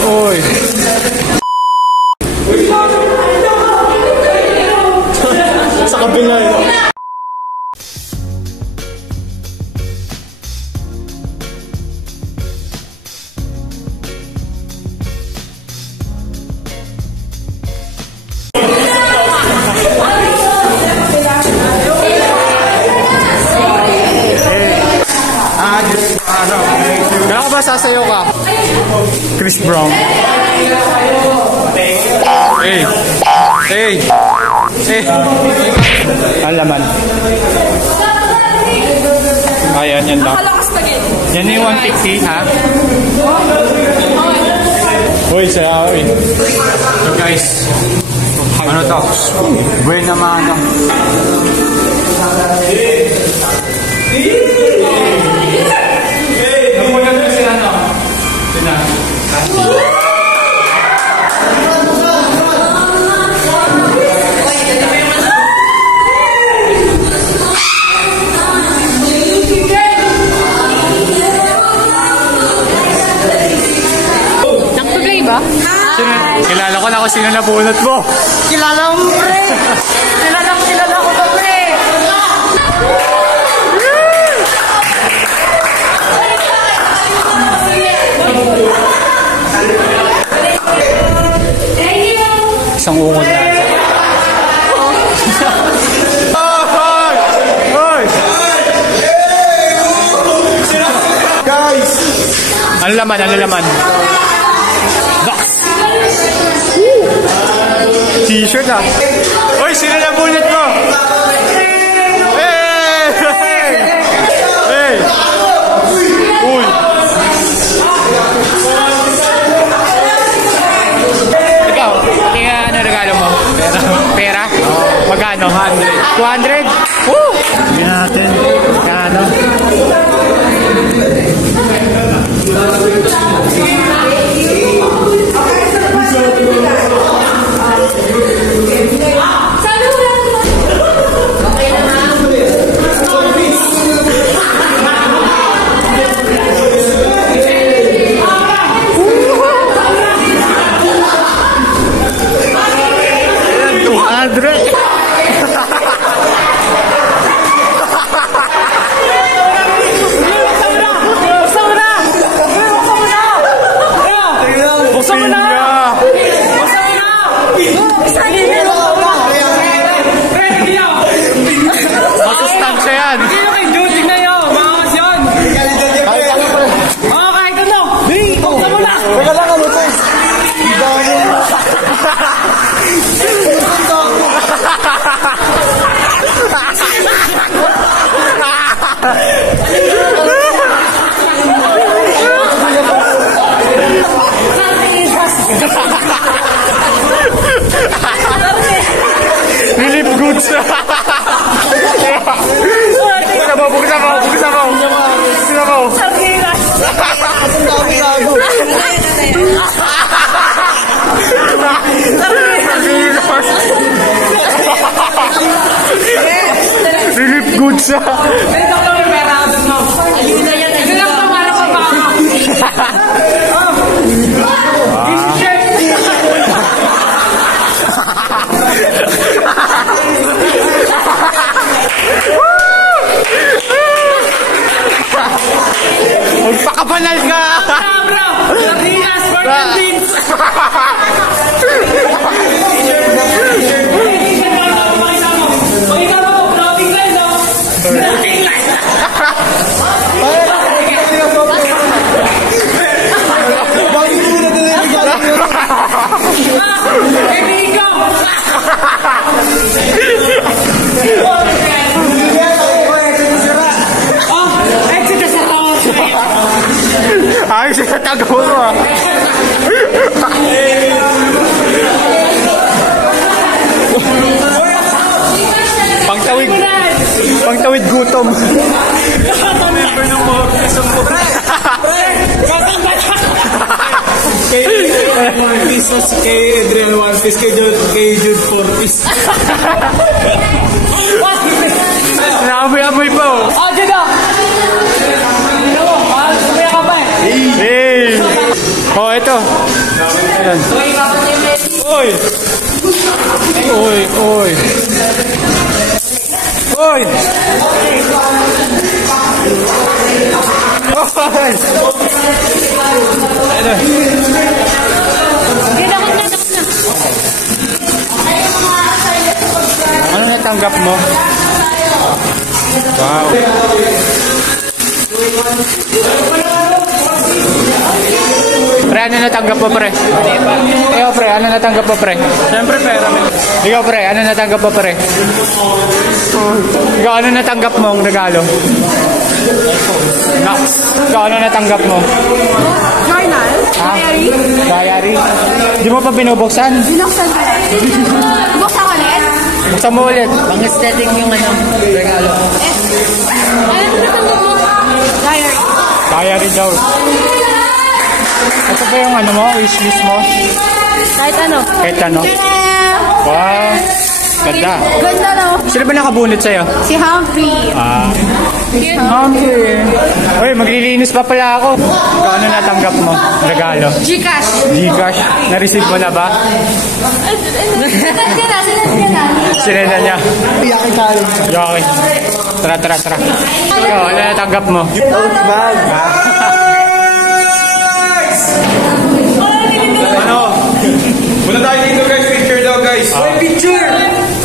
Oy. Sa kabila yun. Kailan ka ba sasayaw ka? Chris Brown. Hey. Ang laman. Ayan, yan lang. Yan yung 150, ha? Uy, sayaw. So guys, ano to? Buena mano. Kilala ko na kung sino nabunot mo. Kilala mo, pre. Kilala ko to, pre. Isang ungod na. Guys! Ano laman? Box! T-shirt ah. Uy, sino nabunot mo? Hey! Uy! Ikaw, kaya ano regalo mo? Pera? Magkano? 200? 200? Woo! Hindi natin. Magkano? Relief goods. Sabaw. Sardinas. Relief goods. Magpakabanal ka! Bro! Sardinas! Sardinas! Floating line, no? Floating line! gutom. Member ng Mortis ang po. Kay Pisos, kay Adrian 1 piece, kay Jude 4 piece. Naamoy-amoy pa oh. Oh, Jude ah! Sumaya ka pa eh. Hey! Oh, ito. Ayan. Oy! Oy, oy. Oy! Oy! Ayan. Ano natanggap mo? Wow. Pre, ano natanggap mo, pre? Ikaw, pre, ano natanggap mo, pre? Siyempre pera. Ikaw, pre, ano natanggap mo, pre? Ikaw, ano natanggap mo ang regalo? Ikaw, ano natanggap mo? Journal? Ha? Diary? Diary? Di mo pa binubuksan? Binuksan ko. Buksan ko ulit? Buksan mo ulit. Ang aesthetic yung regalo. Ano natanggap mo? Diary. Diary daw. Ito pa yung ano mo, wishlist mo? Kahit ano. Kahit ano? Wow. Ganda. Ganda no? Sino ba nakabunot sa'yo? Si Humphrey. Okay. Uy, maglilinis pa pala ako. Ikaw, ano natanggap mo? Regalo? Gcash. Gcash. Na-receive mo na ba? Sinad ka na. Sinenda niya. Yakin tayo. Okay. Tara, tara, tara. Ikaw, ano natanggap mo? Bag. Ano? Muna tayo dito guys, picture daw guys. Picture!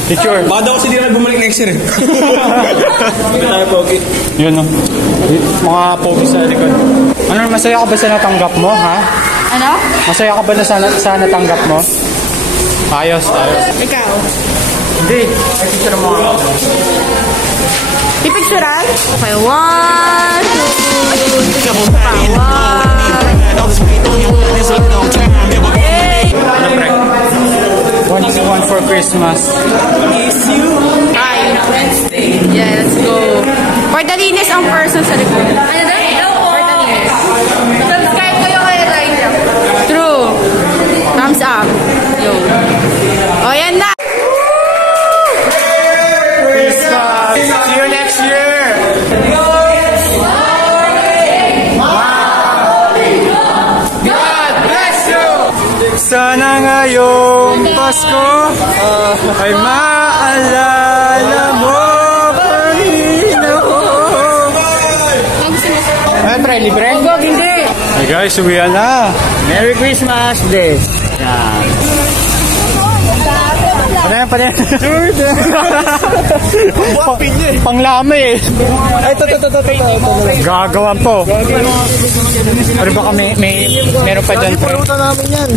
Picture. Baka daw kasi di na bumalik next year eh. Muna tayo pogi. Yun no. Mga pogi sa likod. Ano, masaya ka ba sa natanggap mo, ha? Ano? Masaya ka ba na sa natanggap mo? Ayos, ayos. Ikaw. Hindi. Picture mo ako. Ipicturan? Okay, 1, 2, 3, 1. Ano, pre? One for Christmas. Hi. Yeah, let's go. Pardalinis ang person sa likod. Ano daw? Pardalinis. Subscribe kayo kay Raija. True. Thumbs up. Yo. O, yan na. Christmas! See you next year! God bless you! Sana ngayong Pasko ay maalala mo, Panginoon. Ay, pre, libre? Hindi. Hey guys, uwian na. Merry Christmas day. Ano yan, pa rin? Panglami eh. Ay, ito. Gagawan po. Pero baka meron pa dyan. Pulutan namin yan.